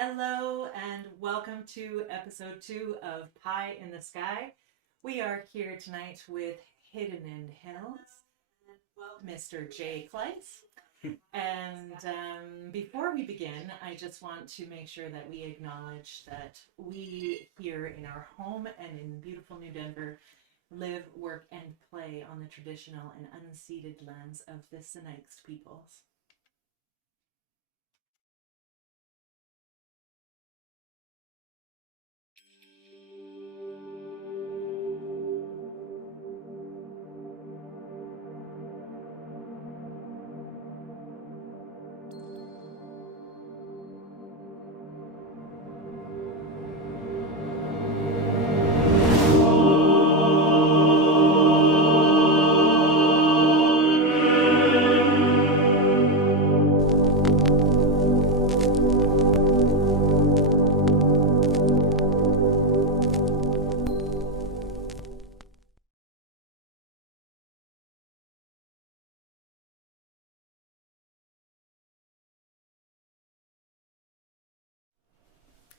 Hello and welcome to episode 2 of Pie in the Sky. We are here tonight with Hidden in Hills, Mr. Jay Kleiss. And before we begin, I just want to make sure that we acknowledge that we here in our home and in beautiful New Denver live, work, and play on the traditional and unceded lands of the Sinixt peoples.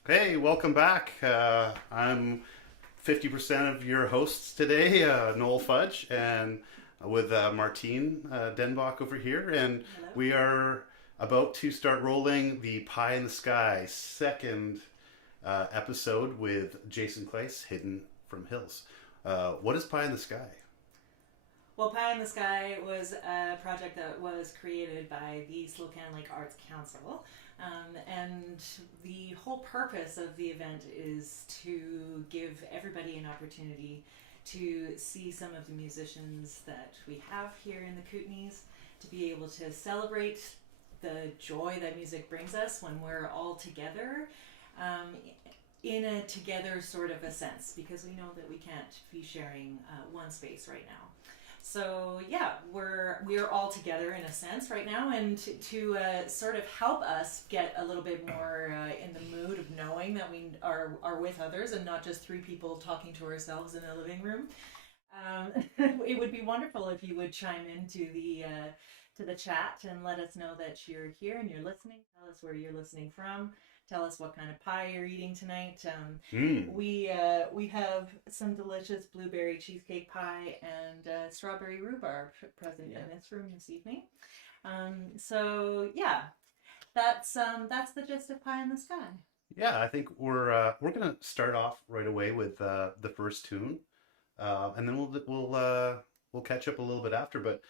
Hey, welcome back. I'm 50% of your hosts today, Noel Fudge, and with Martine Denbach over here. And Hello. we are about to start rolling the Pie in the Sky second episode with Jason Kleiss, Hidden from Hills. What is Pie in the Sky? Well, Pie in the Sky was a project that was created by the Slocan Lake Arts Council. And the whole purpose of the event is to give everybody an opportunity to see some of the musicians that we have here in the Kootenays, to be able to celebrate the joy that music brings us when we're all together, in a together sort of a sense, because we know that we can't be sharing one space right now. So yeah, we're all together in a sense right now, and to sort of help us get a little bit more in the mood of knowing that we are with others and not just three people talking to ourselves in a living room. It would be wonderful if you would chime into the chat and let us know that you're here and you're listening. Tell us where you're listening from. Tell us what kind of pie you're eating tonight. We have some delicious blueberry cheesecake pie and strawberry rhubarb present in this room this evening. So yeah, that's the gist of Pie in the Sky. Yeah, I think we're gonna start off right away with the first tune, and then we'll catch up a little bit after. But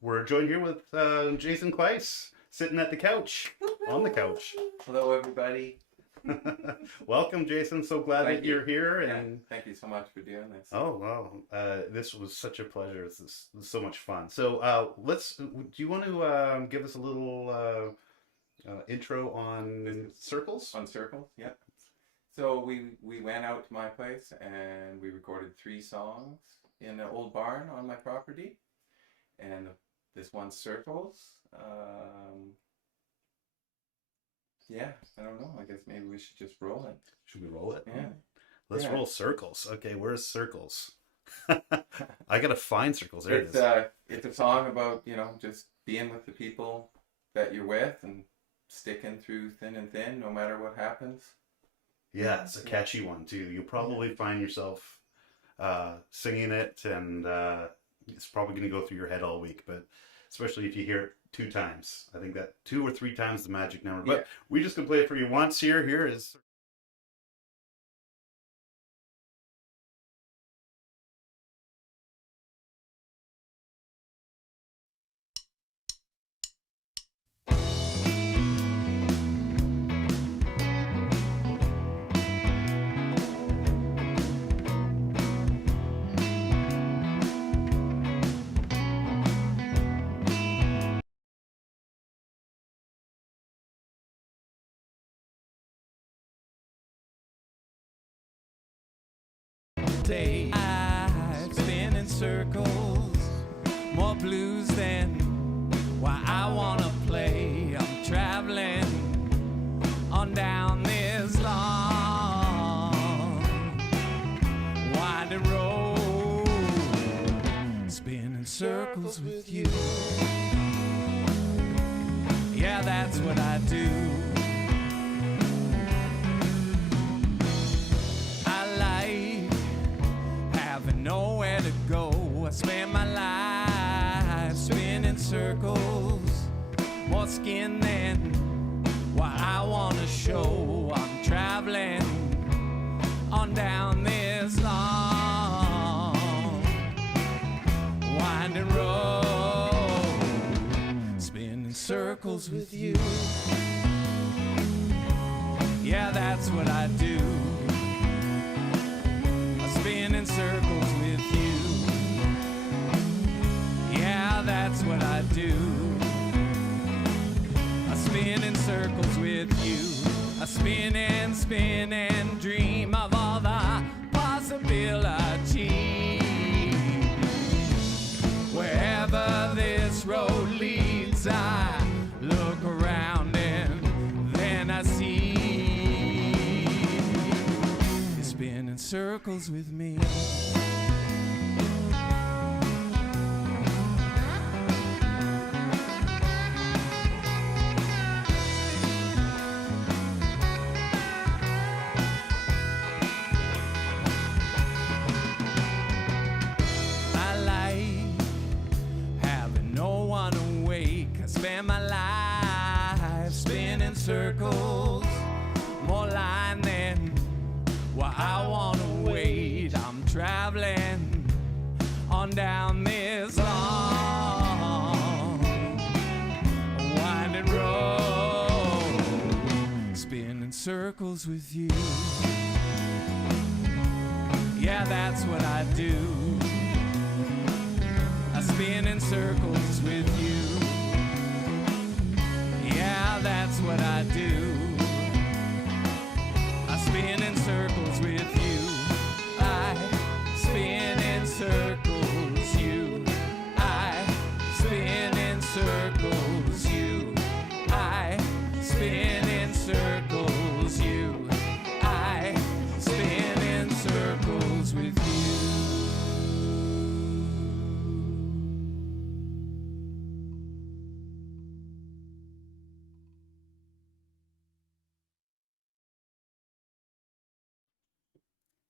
we're joined here with Jason Kleiss, sitting at the couch, on the couch. Hello, everybody. Welcome, Jason. So glad that you're here. And thank you so much for doing this. Oh, wow. This was such a pleasure. This was so much fun. So do you want to give us a little intro on Circles? On Circles, yeah. So we went out to my place and we recorded 3 songs in an old barn on my property. And this one's Circles. Yeah, I don't know. I guess maybe we should just roll it. Should we roll it? Yeah. Let's roll Circles. Okay, where's Circles? I gotta find Circles. There it is. It's a song about, just being with the people that you're with and sticking through thin and thin, no matter what happens. Yeah, it's a catchy one too. You'll probably find yourself singing it, and it's probably gonna go through your head all week. But especially if you hear it 2 times. I think that 2 or 3 times the magic number. But we just gonna play it for you once here. Here is day I spin in circles, more blues than why I wanna play. I'm traveling on down this long winding road, spinning circles with you. Yeah, that's what I do. skin then. Why I wanna show I'm traveling on down this long winding road, spinning circles with you. Yeah, that's what I do. I spin in circles with you. Yeah, that's what I do. I spin in circles with you. I spin and dream of all the possibilities. Wherever this road leads, I look around and then I see you spin in circles with me. Spend my life spinning circles, more line than why I wanna wait. I'm traveling on down this long winding road, spinning circles with you. Yeah, that's what I do. I spin in circles with you. Yeah, that's what I do. I spin in circles with you. I spin in circles, you. I spin in circles, you. I spin in circles, you. I spin in circles with you.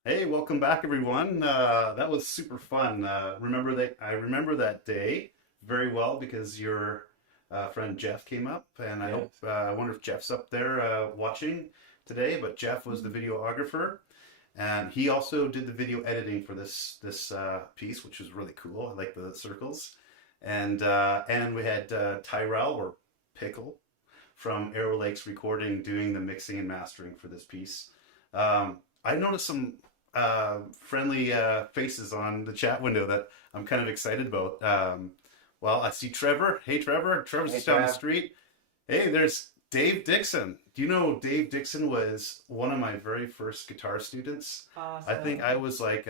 Hey, welcome back, everyone. That was super fun. I remember that day very well because your friend Jeff came up, and I hope I wonder if Jeff's up there watching today. But Jeff was the videographer, and he also did the video editing for this piece, which was really cool. I like the circles, and we had Tyrell or Pickle from Arrow Lakes Recording doing the mixing and mastering for this piece. I noticed some friendly faces on the chat window that I'm kind of excited about. Well, I see Trevor. Hey, Trevor. Trevor's just down the street. Hey, there's Dave Dixon. Do you know Dave Dixon was one of my very first guitar students? Awesome. I think I was like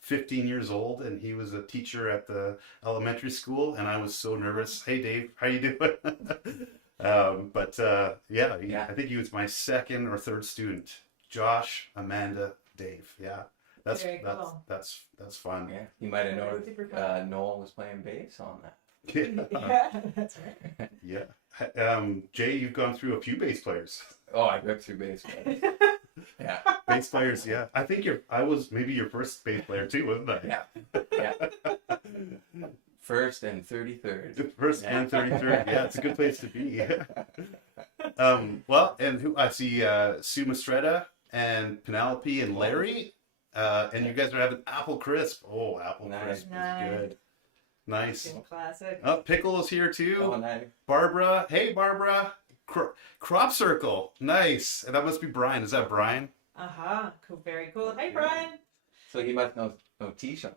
15 years old, and he was a teacher at the elementary school, and I was so nervous. Hey, Dave, how you doing? I think he was my second or third student. Josh, Amanda, Dave. Yeah, that's cool. that's fun. Yeah, you might have Yeah, noticed super fun. Noel was playing bass on that. Yeah, that's right. Yeah. Jay, you've gone through a few bass players. Oh, I ripped through bass players. Yeah. Bass players, yeah. I think I was maybe your first bass player too, wasn't I? Yeah. First and 33rd. First and 33rd. Yeah, it's a good place to be. Well, and who I see Sue Mastretta and Penelope and Larry, and you guys are having apple crisp. Oh, apple crisp is good. Nice. Classic. Oh, Pickle is here too. Oh, nice. Barbara. Hey, Barbara. Crop Circle. Nice. And that must be Brian. Is that Brian? Cool. Very cool. Hey, Brian. So he must know T-Shawn.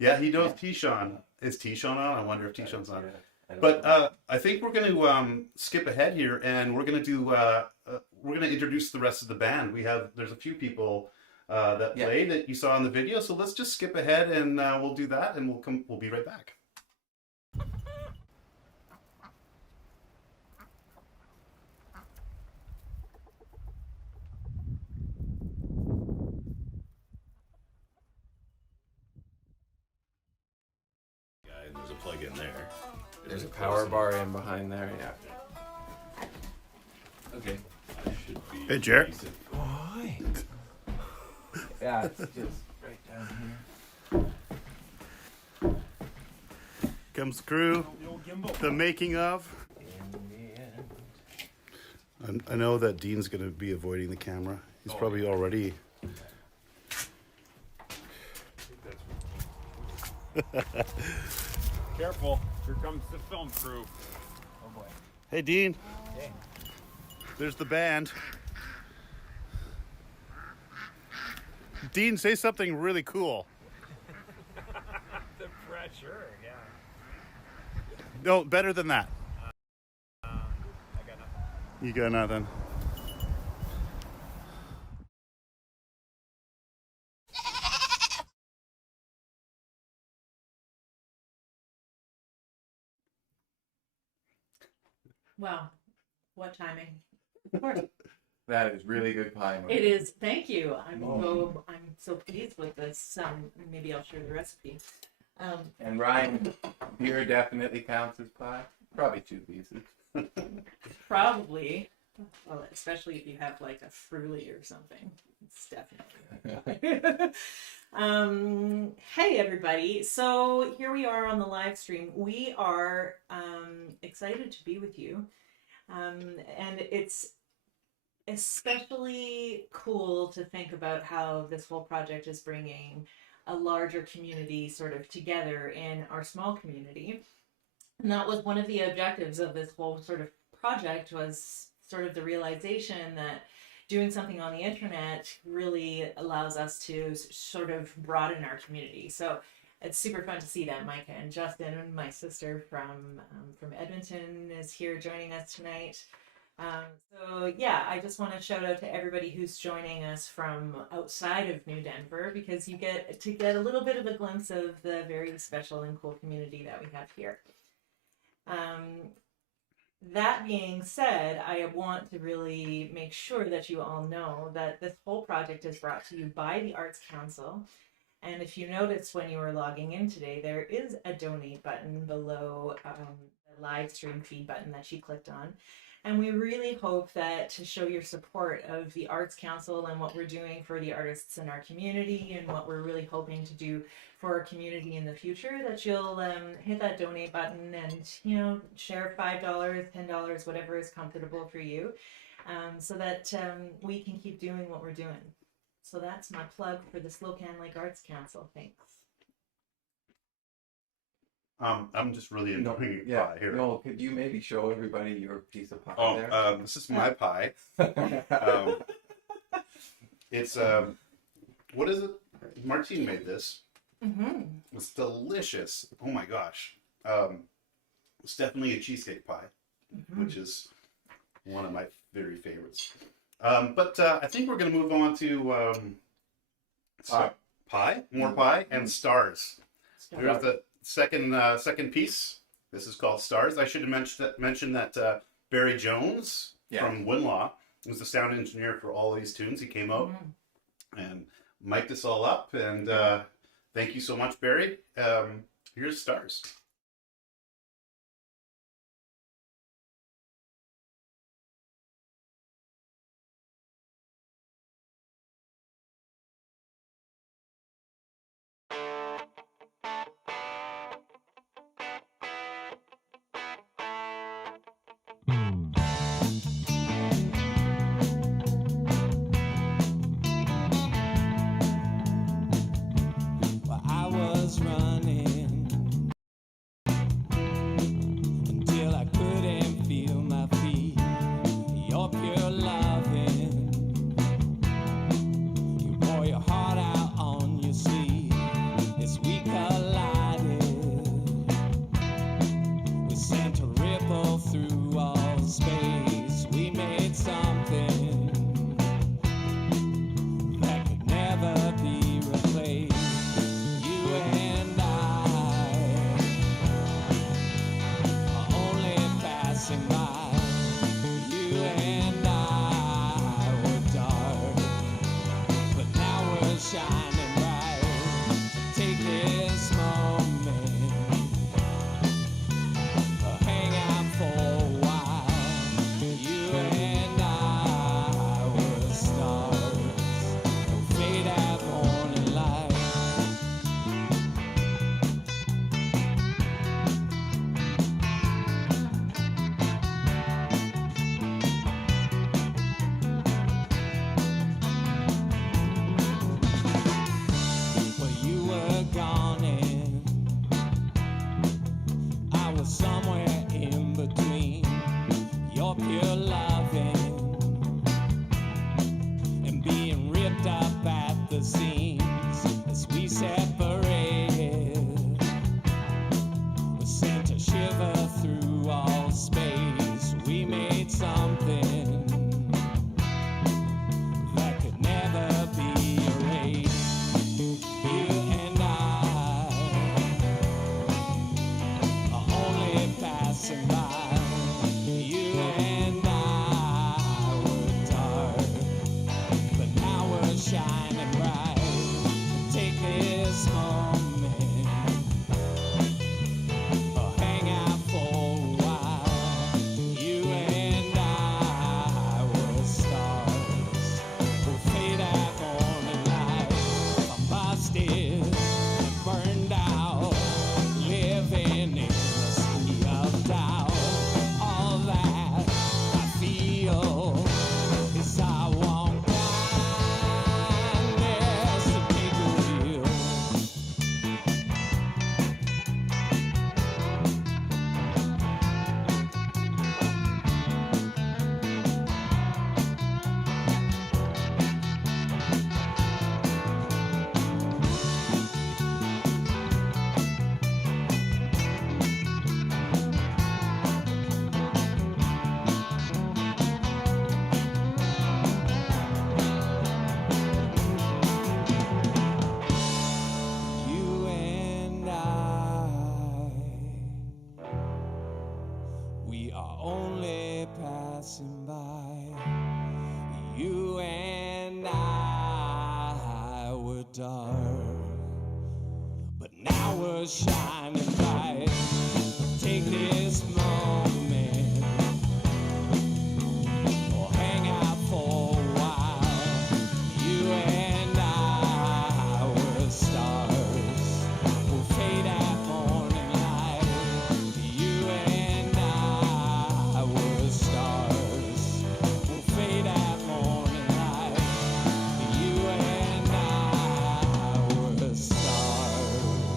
Yeah, he knows T-Shawn. Is T-Shawn on? I wonder if T-Shawn's on. Yeah, But I think we're going to skip ahead here, and we're going to do. We're going to introduce the rest of the band. There's a few people that played that you saw in the video. So let's just skip ahead, and we'll do that, and we'll be right back. There's a plug in there. There's a power bar in behind there, yeah. Okay. Hey, Jared. Yeah, it's just right down here. Comes the crew. The making of. In the end. I know that Dean's going to be avoiding the camera. He's probably already. Careful, here comes the film crew. Oh boy. Hey, Dean. Hey. There's the band. Dean, say something really cool. The pressure, yeah. No, better than that. I got nothing. You got nothing. Wow, what timing! Of course, That is really good pie. Mark. it is. Thank you. I'm so pleased with this. Maybe I'll share the recipe. And Ryan, beer definitely counts as pie. Probably 2 pieces. Probably, well, especially if you have like a fruity or something. It's definitely. Hey everybody! So here we are on the live stream. We are excited to be with you, and it's especially cool to think about how this whole project is bringing a larger community sort of together in our small community. And that was one of the objectives of this whole sort of project, was sort of the realization that doing something on the internet really allows us to sort of broaden our community. So it's super fun to see that Micah and Justin, and my sister from Edmonton, is here joining us tonight. So yeah, I just want to shout out to everybody who's joining us from outside of New Denver, because you get to get a little bit of a glimpse of the very special and cool community that we have here. That being said, I want to really make sure that you all know that this whole project is brought to you by the Arts Council. And if you noticed when you were logging in today, there is a donate button below the live stream feed button that you clicked on. And we really hope that, to show your support of the Arts Council and what we're doing for the artists in our community and what we're really hoping to do for our community in the future, that you'll hit that donate button and, you know, share $5, $10, whatever is comfortable for you, so that we can keep doing what we're doing. So that's my plug for the Slocan Lake Arts Council. Thanks. I'm just really enjoying pie here. No, could you maybe show everybody your piece of pie there? This is my pie. It's what is it? Martine made this. Mm-hmm. It's delicious. Oh my gosh. It's definitely a cheesecake pie, which is one of my very favorites. But I think we're going to move on to pie, more pie, and stars. Here's the second piece. This is called Stars. I should have mentioned that Barry Jones from Winlaw was the sound engineer for all these tunes. He came out and mic'd us all up, and thank you so much, Barry. Here's Stars. faded and burned out, living in a sea of doubt. All that I feel is I want kindness to take the wheel. You and I, we are only passing by. You and I were dark, but now we're shining bright. Take this moment, or hang out for a while. You and I were stars, we'll fade at morning light. You and I were stars, we'll fade at morning light. You and I were stars,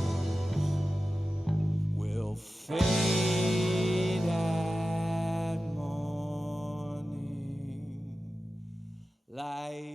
we'll fade at morning light.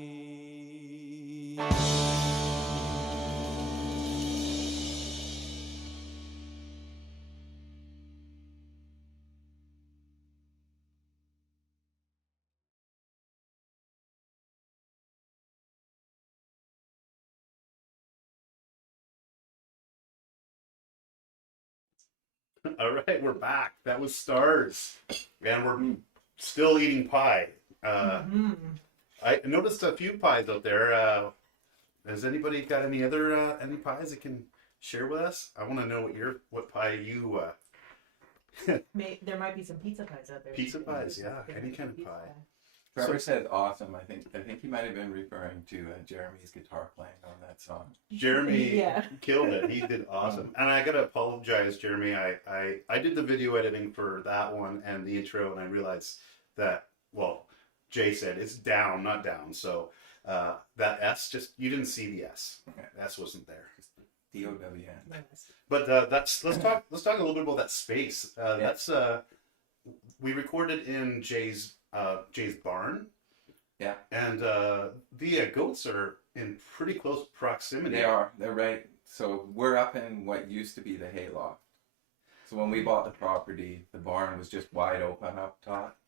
All right, we're back. That was Stars, and we're still eating pie. I noticed a few pies out there. Has anybody got any other any pies that can share with us? I want to know what pie you. There might be some pizza pies out there. Pizza pies, yeah, any kind of Pizza pie. Trevor said awesome. I think he might have been referring to Jeremy's guitar playing on that song. Jeremy Yeah. killed it. He did awesome. And I gotta apologize, Jeremy. I did the video editing for that one and the intro, and I realized that, well, Jay said it's down, not down. So that S, just you didn't see the S. Okay. S wasn't there. DOWN. But let's talk a little bit about that space. That's we recorded in Jay's barn. Yeah. And the goats are in pretty close proximity. They are. They're right. So we're up in what used to be the hayloft. So when we bought the property, the barn was just wide open up top.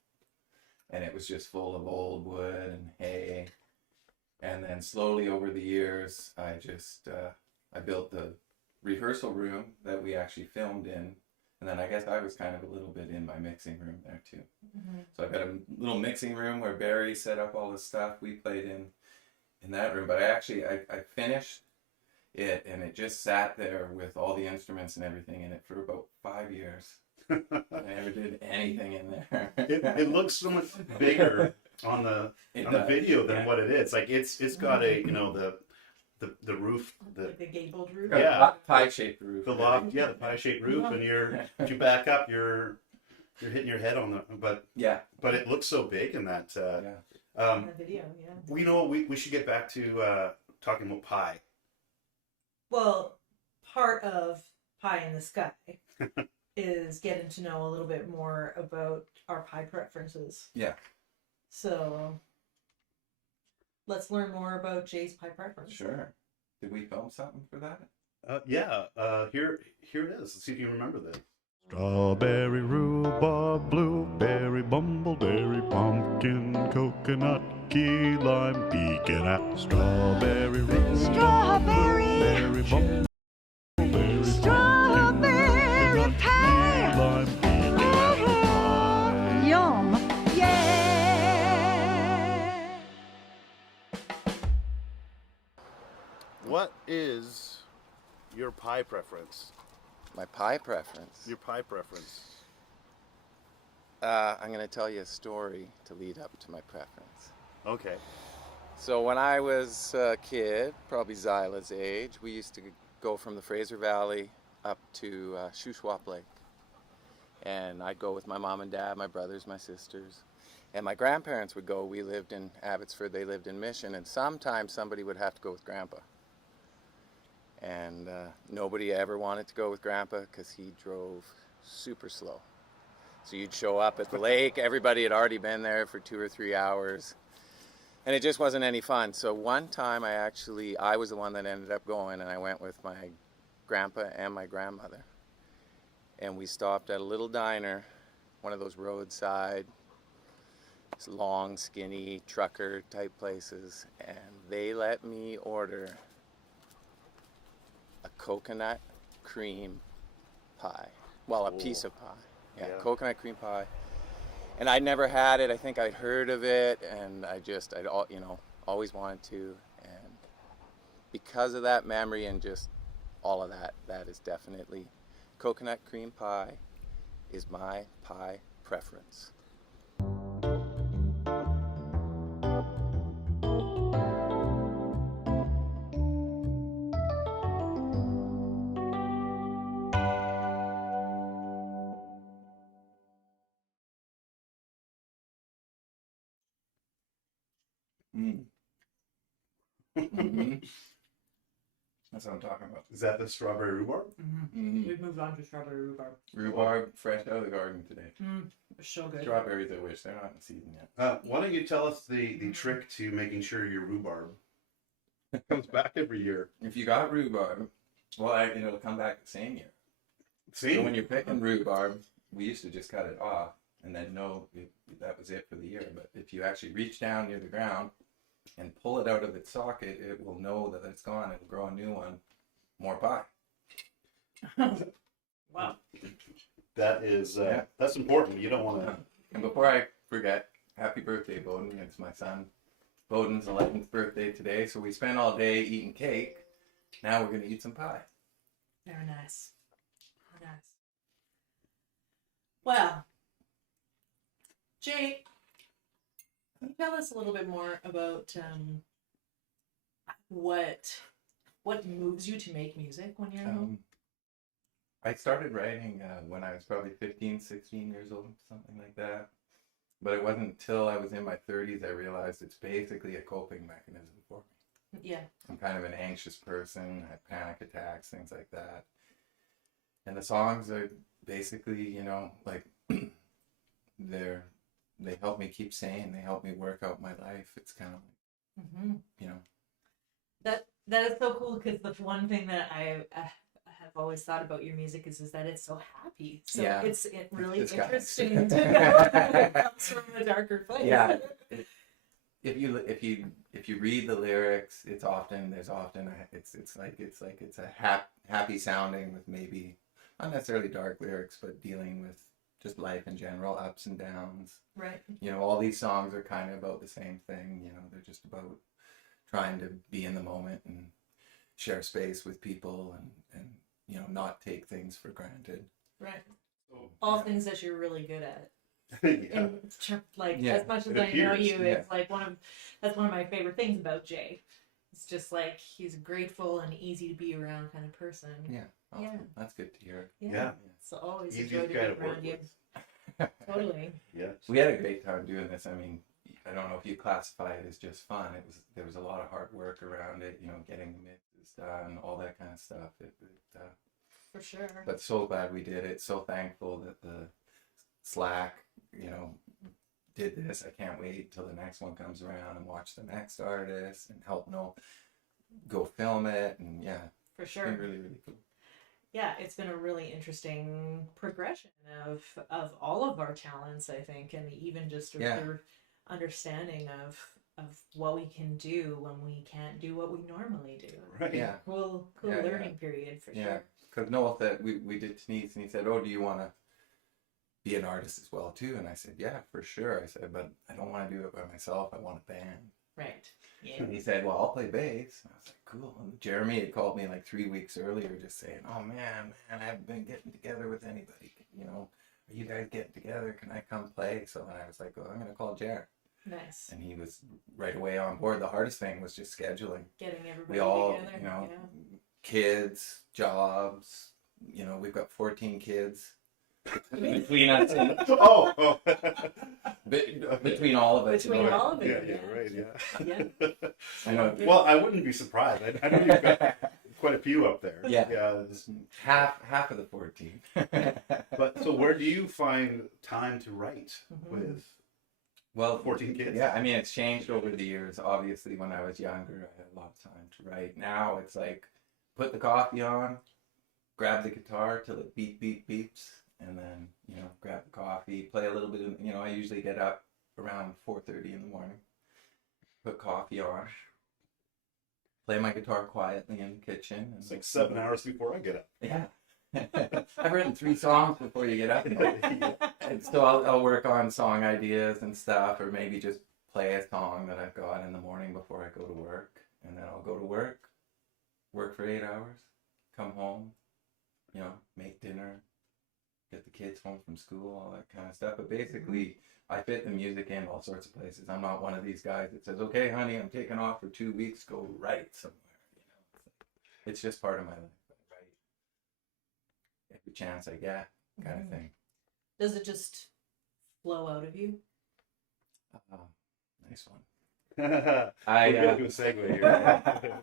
And it was just full of old wood and hay. And then slowly over the years, I built the rehearsal room that we actually filmed in. And then I guess I was kind of a little bit in my mixing room there too. Mm-hmm. So I've got a little mixing room where Barry set up all the stuff. We played in that room. But I finished it, and it just sat there with all the instruments and everything in it for about 5 years. I never did anything in there. It looks so much bigger on the video than what it is. Like it's got a the roof, like the gabled roof. Yeah, pie-shaped roof. The loft, yeah, the pie-shaped roof, and if you back up, you're hitting your head on the. But it looks so big in that. In the video, yeah. We should get back to talking about pie. Well, part of Pie in the Sky is getting to know a little bit more about our pie preferences. Yeah. So let's learn more about Jay's pie preference. Sure. Did we film something for that? Yeah. Here it is. Let's see if you remember this. Strawberry, rhubarb, blueberry, bumbleberry, pumpkin, coconut, key lime, pecan apple. Strawberry, rhubarb, blueberry, bumbleberry, strawberry pie. Key lime, pecan apple pie. Yum. Yeah. What is your pie preference? My pie preference? Your pie preference. I'm going to tell you a story to lead up to my preference. Okay. So when I was a kid, probably Zyla's age, we used to go from the Fraser Valley up to Shuswap Lake. And I'd go with my mom and dad, my brothers, my sisters. And my grandparents would go. We lived in Abbotsford, they lived in Mission, and sometimes somebody would have to go with Grandpa. And nobody ever wanted to go with Grandpa because he drove super slow. So you'd show up at the lake, everybody had already been there for 2 or 3 hours, and it just wasn't any fun. So one time I was the one that ended up going, and I went with my grandpa and my grandmother. And we stopped at a little diner, one of those roadside, long, skinny, trucker type places, and they let me order a coconut cream pie. Well, a piece of pie. Yeah, coconut cream pie. And I'd never had it. I think I'd heard of it, and I'd always wanted to. And because of that memory and just all of that, that is definitely coconut cream pie is my pie preference. Mm-hmm. That's what I'm talking about. Is that the strawberry rhubarb? Mm-hmm. We've moved on to strawberry rhubarb. Rhubarb fresh out of the garden today. It's so good. Strawberries, I wish they're not in season yet. Why don't you tell us the trick to making sure your rhubarb comes back every year? If you got rhubarb, well, it'll come back the same year. See? So when you're picking rhubarb, we used to just cut it off and then that was it for the year. But if you actually reach down near the ground and pull it out of its socket, it will know that it's gone. It'll grow a new one. More pie. Wow. That is, that's important. You don't want to... And before I forget, happy birthday, Bowden. It's my son Bowden's 11th birthday today. So we spent all day eating cake. Now we're going to eat some pie. Very nice. Very nice. Well, Jake, can you tell us a little bit more about what moves you to make music when you're home? I started writing when I was probably 15, 16 years old, something like that. But it wasn't until I was in my 30s I realized it's basically a coping mechanism for me. Yeah. I'm kind of an anxious person. I have panic attacks, things like that. And the songs are basically, like they help me keep sane. They help me work out my life. It's kind of like, That is so cool because the one thing that I have always thought about your music is that it's so happy. So it's really interesting to know that it comes from a darker place. Yeah. If you read the lyrics, it's a happy sounding with maybe not necessarily dark lyrics, but dealing with just life in general, ups and downs. Right. All these songs are kind of about the same thing. They're just about trying to be in the moment and share space with people and not take things for granted. Right. All things that you're really good at. Yeah. As much as I know you, it's like that's one of my favorite things about Jay. It's just like he's a grateful and easy to be around kind of person. Yeah. Awesome. Yeah. That's good to hear. Yeah. So always Easiest enjoy to be guy to work around you. with. Totally. Yeah. We had a great time doing this. I mean, I don't know if you classify it as just fun. There was a lot of hard work around it, getting the mixes done, all that kind of stuff. For sure. But so glad we did it. So thankful that the Slack, did this. I can't wait till the next one comes around and watch the next artist and help go film it. And for sure. It's been really, really cool. Yeah, it's been a really interesting progression of all of our talents, I think, and even just their understanding of what we can do when we can't do what we normally do. Right. Yeah. Cool learning period for Yeah. sure. Because Noel said, we did Denise, and he said, "Oh, do you want to be an artist as well too?" And I said, "Yeah, for sure." I said, "But I don't want to do it by myself. I want a band." Right. Yeah. And he said, "Well, I'll play bass." And I was like, "Cool." And Jeremy had called me like 3 weeks earlier, just saying, "Oh man, I haven't been getting together with anybody. Are you guys getting together? Can I come play?" So then I was like, "Oh, I'm gonna call Jer." Nice. and he was right away on board. The hardest thing was just scheduling. Getting everybody We all, together. you know, Yeah. kids, jobs. You know, we've got 14 kids between us. Oh. Between all of us. Between all of Yeah, it. yeah, right, yeah. Yeah. I know. Well, I wouldn't be surprised. I know you've got quite a few up there. Yeah. it's- half of the 14. But so where do you find time to write with Well, 14 kids? yeah, I mean, it's changed over the years. Obviously, when I was younger, I had a lot of time to write. Now it's like, put the coffee on, grab the guitar till it beeps, and then, you know, grab the coffee, play a little bit of, you know, I usually get up around 4:30 in the morning, put coffee on, play my guitar quietly in the kitchen. And It's like 7 hours before I get up. Yeah. I've written 3 songs before you get up. And so I'll work on song ideas and stuff, or maybe just play a song that I've got in the morning before I go to work. And then I'll go to work for 8 hours, come home, you know, make dinner, get the kids home from school, all that kind of stuff. But basically, I fit the music in all sorts of places. I'm not one of these guys that says, okay, honey, I'm taking off for 2 weeks, go write somewhere. You know, it's just part of my life. I write every chance I get, kind of thing. Does it just flow out of you? Nice one. I got to do a segue here.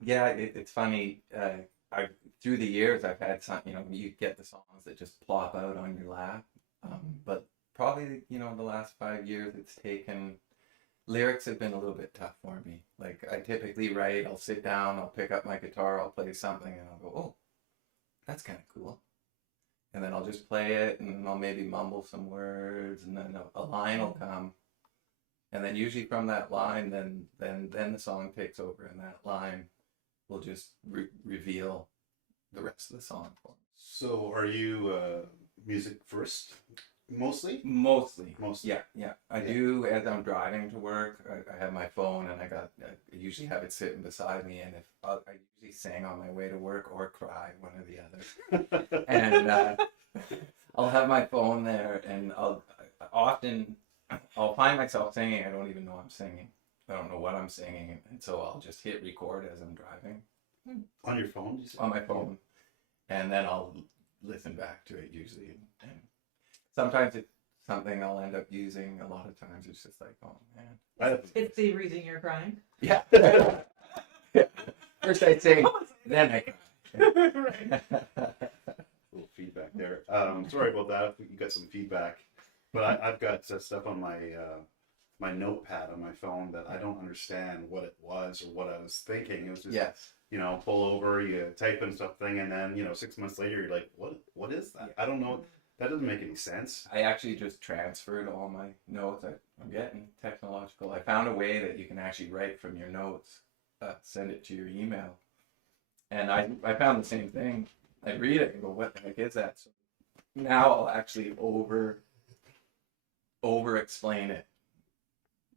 Yeah, it's funny. I through the years I've had some, you know, you get the songs that just plop out on your lap. But probably, you know, the last 5 years it's taken, lyrics have been a little bit tough for me. Like I typically write, I'll sit down, I'll pick up my guitar, I'll play something and I'll go, oh, that's kind of cool. And then I'll just play it and I'll maybe mumble some words and then a line will come. And then usually from that line, then the song takes over and that line will just reveal the rest of the song for me. So are you music first, mostly? Mostly. Mostly. Yeah. I do as I'm driving to work. I have my phone and I usually have it sitting beside me, and if I usually sing on my way to work or cry, one or the other. And I'll have my phone there, and I'll find myself singing. I don't even know I'm singing. I don't know what I'm singing, and so I'll just hit record as I'm driving. On your phone? You said? On my phone, and then I'll listen back to it usually, and sometimes it's something I'll end up using. A lot of times it's just like, oh man, It's the reason you're crying. yeah. First I sing, then I cry. Little feedback there. Sorry about that. You got some feedback, but I've got stuff on my my notepad on my phone that I don't understand what it was or what I was thinking. It was just, Yes. you know, pull over, you type in something, and then, you know, 6 months later, you're like, what is that? I don't know. That doesn't make any sense. I actually just transferred all my notes. I'm getting technological. I found a way that you can actually write from your notes, send it to your email. And I found the same thing. I read it and go, what the heck is that? So now I'll actually over explain it,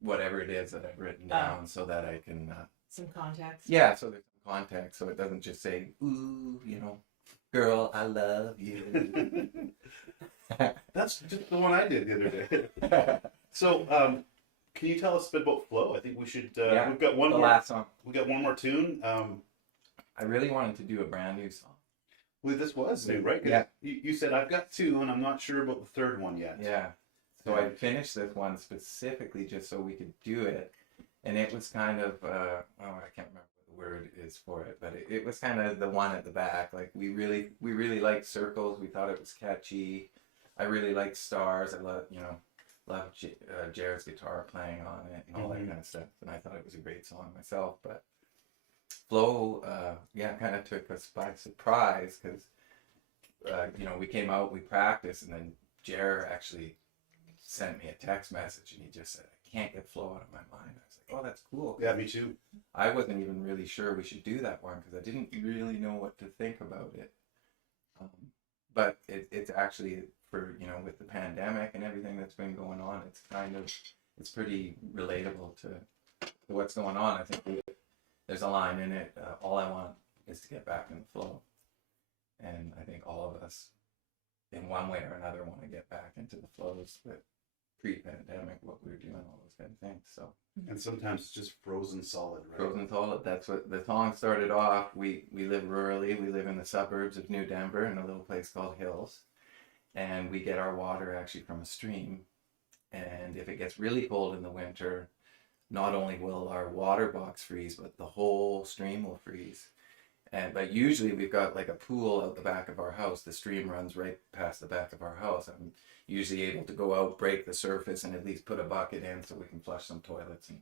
whatever it is that I've written down, so that I can Some context. yeah, so there's some context, so it doesn't just say, ooh, you know, girl, I love you. That's just the one I did the other day. So, can you tell us a bit about Flow? I think we should. Yeah, we've got one the more. last song. We got one more tune. I really wanted to do a brand new song. Well, this was new, right? 'Cause Yeah. You said I've got two, and I'm not sure about the third one yet. Yeah. So I finished this one specifically just so we could do it, and it was kind of I can't remember what the word is for it, but it was kind of the one at the back. Like we really liked Circles. We thought it was catchy. I really liked Stars. I love Jared's guitar playing on it and all that kind of stuff, and I thought it was a great song myself. But Flow, kind of took us by surprise because we came out, we practiced, and then Jared actually sent me a text message and he just said, I can't get Flow out of my mind. I was like, oh, that's cool. Yeah, me too. I wasn't even really sure we should do that one because I didn't really know what to think about it. But it's actually, for, with the pandemic and everything that's been going on, it's pretty relatable to what's going on. I think there's a line in it, all I want is to get back in the flow. And I think all of us, in one way or another, want to get back into the flows that pre-pandemic, what we were doing, all those kind of things. So And sometimes it's just frozen solid, right? frozen solid. That's what the song started off. We live rurally. We live in the suburbs of New Denver in a little place called Hills, and we get our water actually from a stream. And if it gets really cold in the winter, not only will our water box freeze, but the whole stream will freeze. But usually we've got like a pool out the back of our house. The stream runs right past the back of our house. I'm usually able to go out, break the surface, and at least put a bucket in so we can flush some toilets and,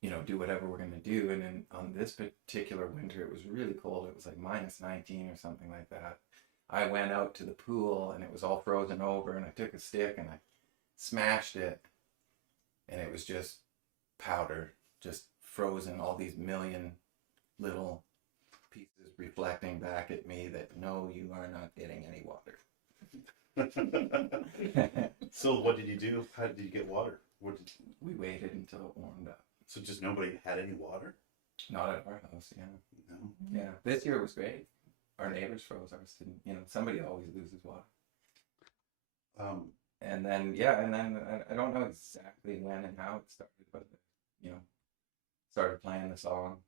you know, do whatever we're going to do. And then on this particular winter, it was really cold. It was like -19 or something like that. I went out to the pool and it was all frozen over, and I took a stick and I smashed it, and it was just powder, just frozen, all these million little pieces reflecting back at me that, no, you are not getting any water. So what did you do? How did you get water? We waited until it warmed up. So just nobody had any water? Not at our house, yeah. No. Yeah, this year was great. Our neighbors froze, ours didn't. You know, somebody always loses water. And then I don't know exactly when and how it started, but, you know, started playing the song,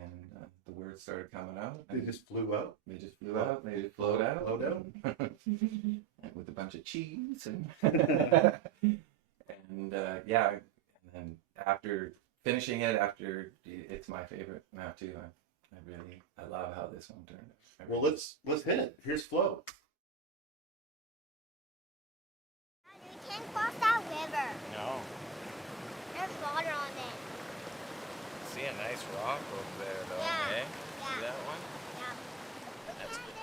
and the words started coming out. They just flew out? They just flew out. They just flowed out. Flowed out. And with a bunch of cheese and and yeah, and then after finishing it, it's my favorite now too. I love how this one turned out. Well, let's hit it. Here's Flo. We can't cross that river. No. There's water on it. See a nice rock over there, though, Yeah. eh? Yeah. See that one? Yeah. That's good.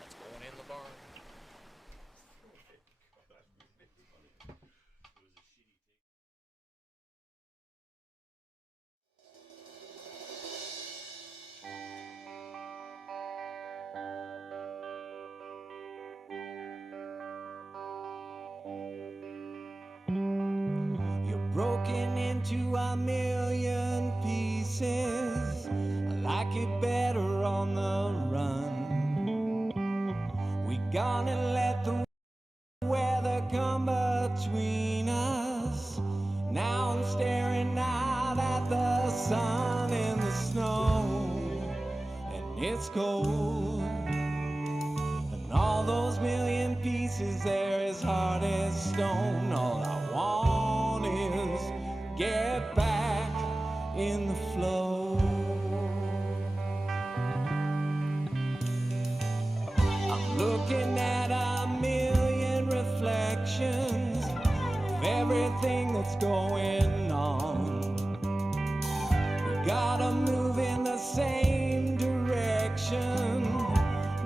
That's going in the barn. You're broken into a million pieces. I like it better on the run. We gonna let the weather come between us. Now I'm staring out at the sun and the snow, and it's cold. And all those million pieces, they're as hard as stone. All I want is get back in the flow. I'm looking at a million reflections of everything that's going on. We gotta move in the same direction.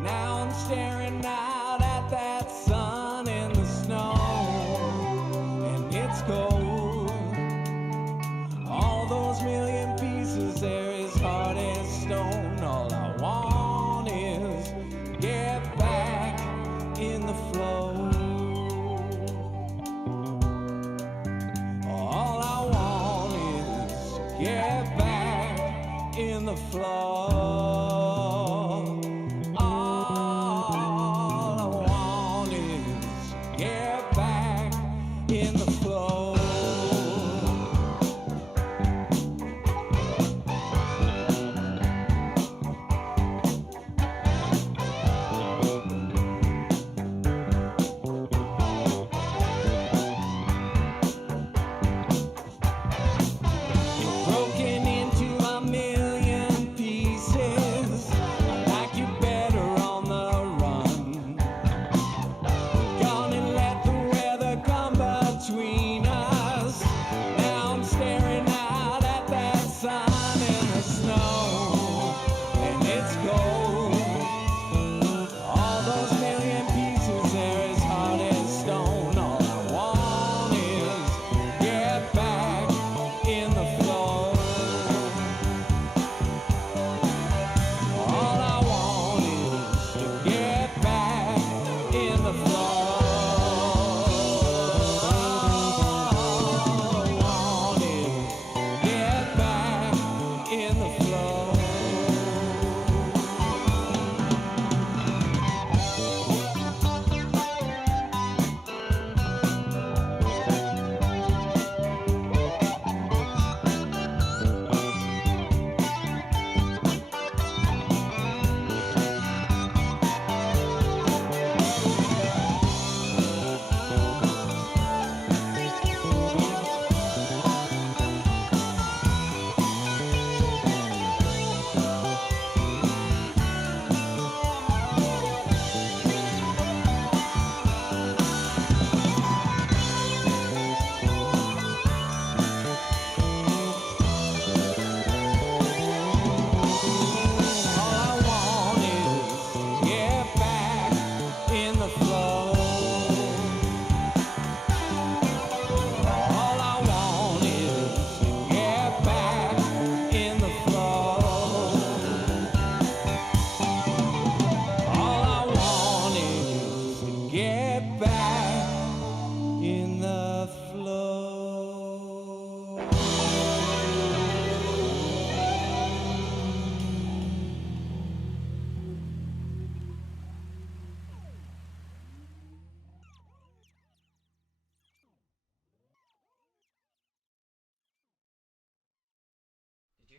Now I'm staring out at that sun and the snow, and it's cold. All those million pieces, they're as hard as stone. All I want is get back in the flow. All I want is get back in the flow. All I want is get back in the flow. Broken into a million pieces.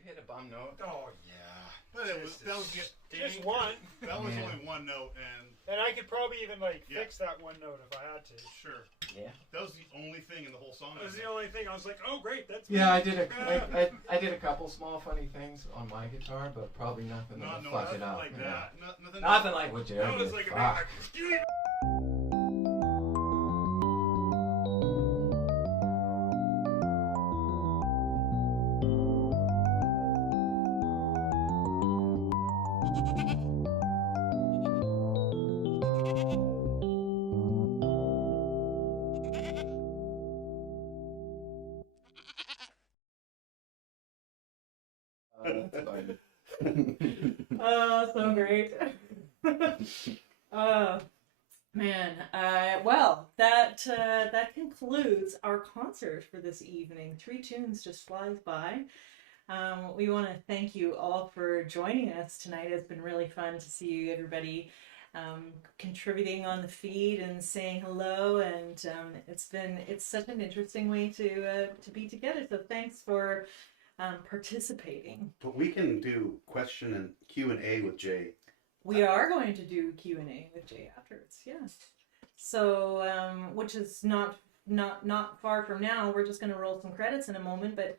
hit a bum note. Oh yeah. But that was just one. That was Yeah. only one note, and I could probably even like Yeah. fix that one note if I had to. sure, Yeah. that was the only thing in the whole song. That was the only thing. I was like, oh great, that's Yeah, me. I did I did a couple small funny things on my guitar, but probably nothing Not that'll fuck it nothing up. like Yeah. that. Nothing. Nothing like what Jerry That was did. like a Fuck. big. That's fine. Oh, so great. Oh, man. Well, that concludes our concert for this evening. 3 tunes just flies by. We want to thank you all for joining us tonight. It's been really fun to see you, everybody, contributing on the feed and saying hello. And it's such an interesting way to be together. So thanks for participating. But we can do question and Q&A with Jay. We are going to do Q&A with Jay afterwards. Yes. So, which is not far from now. We're just going to roll some credits in a moment, but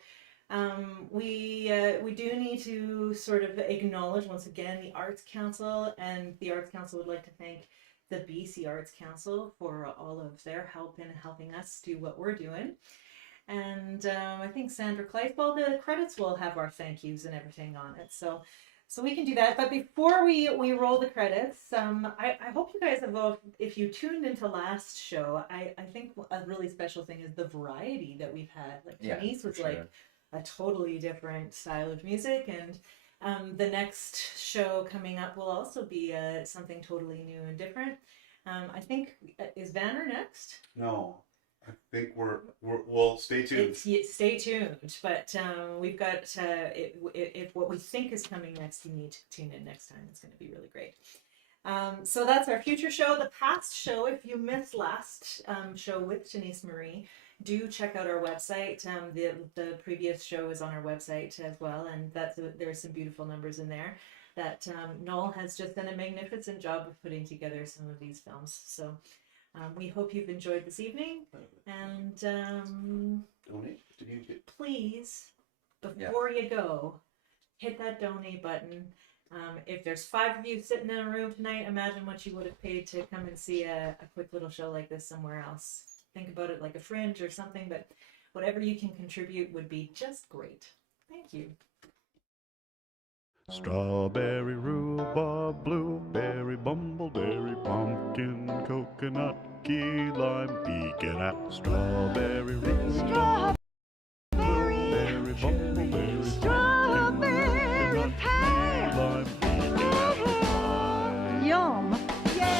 we do need to sort of acknowledge once again the Arts Council, and the Arts Council would like to thank the BC Arts Council for all of their help in helping us do what we're doing. And I think Sandra Clayfall, the credits will have our thank yous and everything on it. So we can do that. But before we roll the credits, I hope you guys have, if you tuned into last show, I think a really special thing is the variety that we've had. Like Denise was like a totally different style of music, and the next show coming up will also be something totally new and different. I think, is Vanner next? No, I think we'll stay tuned. Stay tuned, but we've got if what we think is coming next, you need to tune in next time. It's going to be really great. So that's our future show. The past show, if you missed last show with Denise Marie, do check out our website. The previous show is on our website as well, and there's some beautiful numbers in there. That Noel has just done a magnificent job of putting together some of these films. So. We hope you've enjoyed this evening, and Donate? Did you get... please, before you go, hit that donate button. If there's 5 of you sitting in a room tonight, imagine what you would have paid to come and see a quick little show like this somewhere else. Think about it like a Fringe or something, but whatever you can contribute would be just great. Thank you. Strawberry, rhubarb, blueberry, bumbleberry, pumpkin, coconut, key lime, pecan, apple. Strawberry, rhubarb, blueberry, bumbleberry, Strawberry pie. lime, pecan, apple. Yum. Yeah.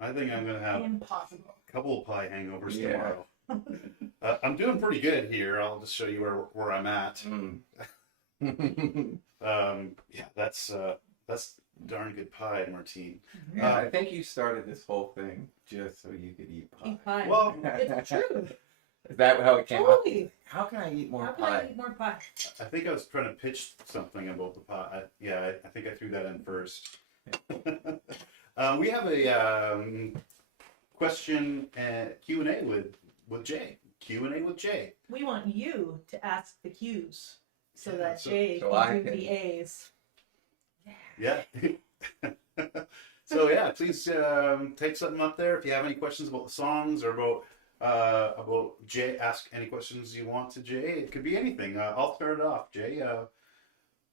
I think I'm going to have Impossible. a couple of pie hangovers Yeah. tomorrow. I'm doing pretty good here. I'll just show you where I'm at. Yeah, that's darn good pie, Martine. Yeah, I think you started this whole thing just so you could eat pie. Eat pie. Well, It's true. Is that how it came up? Totally. How can I eat more How can pie? I eat more pie? I think I was trying to pitch something about the pie. I think I threw that in first. We have a question Q&A with Jay. Q&A with Jay. We want you to ask the Q's so Yeah, that so- Jay so can I do can- the A's. Yeah. So yeah, please take something up there if you have any questions about the songs or about Jay. Ask any questions you want to Jay. It could be anything. I'll start it off. Jay,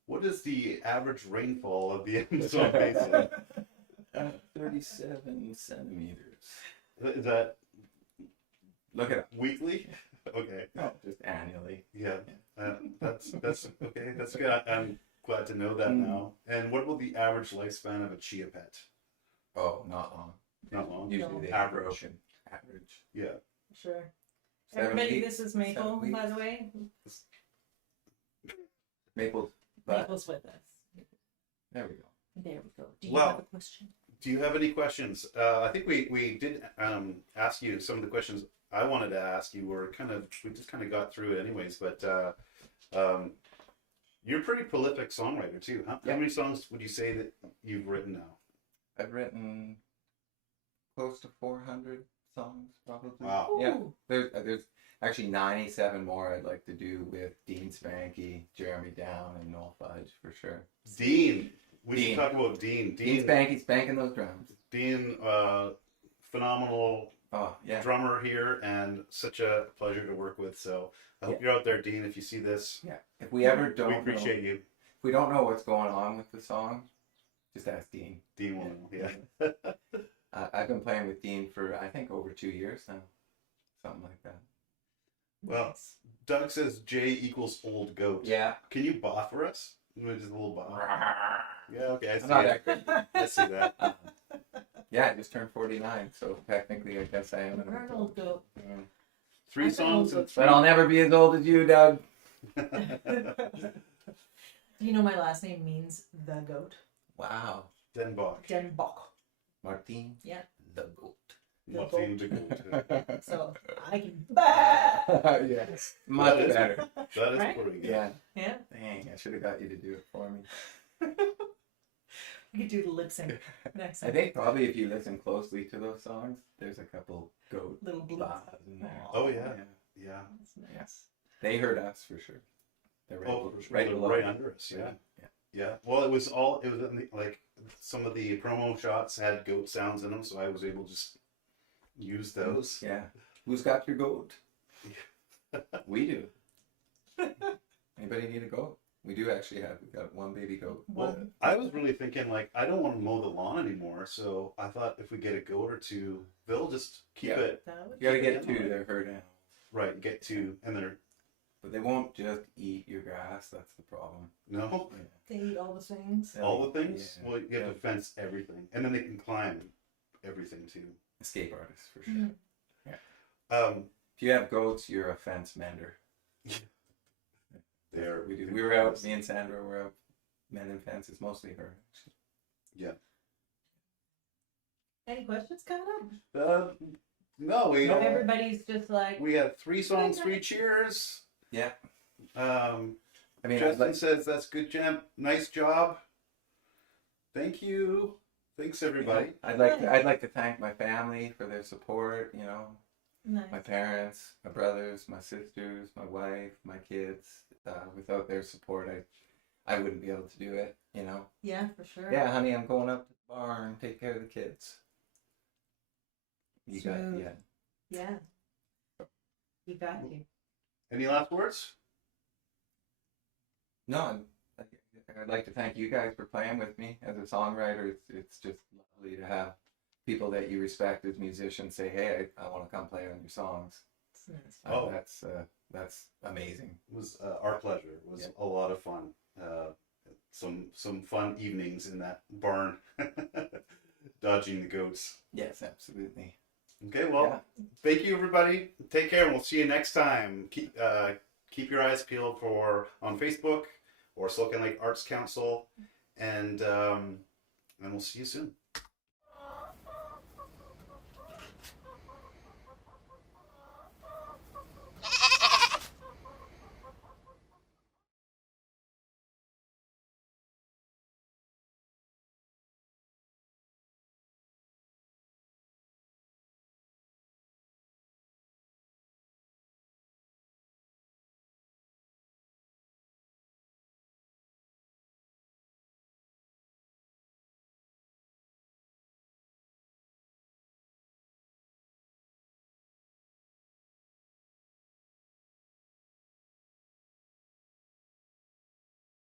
what is the average rainfall of the Amazon basin? 37 centimeters. Is that Look it up. weekly? Okay. No, just annually. Yeah. That's okay. That's good. I'm glad to know that now. And what about the average lifespan of a chia pet? Oh, not long. Not long. Usually the Average. Average. Yeah. Sure. 7 Everybody, weeks, this is Maple, 7 by the weeks. way. Maple. But Maple's with us. there we go. There we go. Do you Well, have a question? Do you have any questions? I think we did ask you some of the questions I wanted to ask you. We just kind of got through it anyways. But you're a pretty prolific songwriter too. How many songs would you say that you've written now? I've written close to 400 songs, probably. Wow. Yeah. There's actually 97 more I'd like to do with Dean Spanky, Jeremy Down, and Noel Fudge for sure. Dean. We should talk about Dean. Dean Spanky spanking those drums. Dean, phenomenal drummer here, and such a pleasure to work with. So I hope you're out there, Dean, if you see this. Yeah. If we ever don't we appreciate you. If we don't know what's going on with the song, just ask Dean. Dean will know, yeah. I've been playing with Dean for, I think, over 2 years now. Something like that. Well, Doug says J equals old goat. Yeah. Can you baa for us? Just a little baa. Yeah, okay, I see not it. that good. I see that. Yeah, I just turned 49, so technically I guess I am an old goat. Yeah. 3 songs and 3. But I'll never be as old as you, Doug. Do you know my last name means the goat? Wow. Den Bach. Den Bach. Martin? Yeah. The goat. Martin the goat. So I can. Yeah. Much better. That is Right? pretty good. Yeah. Yeah. Dang, I should have got you to do it for me. We could do the lip sync next I time. think probably if you listen closely to those songs, there's a couple goat Little bleeps. bars in there. Oh, yeah. Yeah. That's nice. Yes. They heard us for sure. They're Right below. under us, yeah. Yeah. Well, it was in the, like, some of the promo shots had goat sounds in them, so I was able to just use those. Yeah. Who's got your goat? We do. Anybody need a goat? We do actually have. We've got one baby goat. Well, I was really thinking, like, I don't want to mow the lawn anymore, so I thought if we get a goat or two, they'll just keep it. You gotta get 2. They're herd animals. Right, get 2, and they're... But they won't just eat your grass. That's the problem. No? They eat all the things. All the things? Yeah. Well, you have to fence everything. And then they can climb everything, too. Escape artists, for sure. Mhm. Yeah. If you have goats, you're a fence mender. They're... We do. We were out, me and Sandra were out mending fences, mostly her. Actually. Yeah. Any questions coming up? No, we... Everybody's just like... We had 3 songs, 3 cheers. Yeah. I mean, Justin says, that's good, Jam. Nice job. Thank you. Thanks, everybody. I'd like to thank my family for their support, you know. Nice. My parents, my brothers, my sisters, my wife, my kids. Without their support, I wouldn't be able to do it, you know. Yeah, for sure. Yeah, honey, I'm going up to the bar and take care of the kids. You got it, Smooth. yeah. Yeah. You got you. Any last words? No, I'd like to thank you guys for playing with me as a songwriter. It's just lovely to have people that you respect as musicians say, "Hey, I want to come play on your songs." It's nice. That's amazing. It was our pleasure. It was a lot of fun. Some fun evenings in that barn, dodging the goats. Yes, absolutely. Okay, well, thank you, everybody. Take care, and we'll see you next time. Keep your eyes peeled for on Facebook or Slocan Lake Arts Council, and we'll see you soon.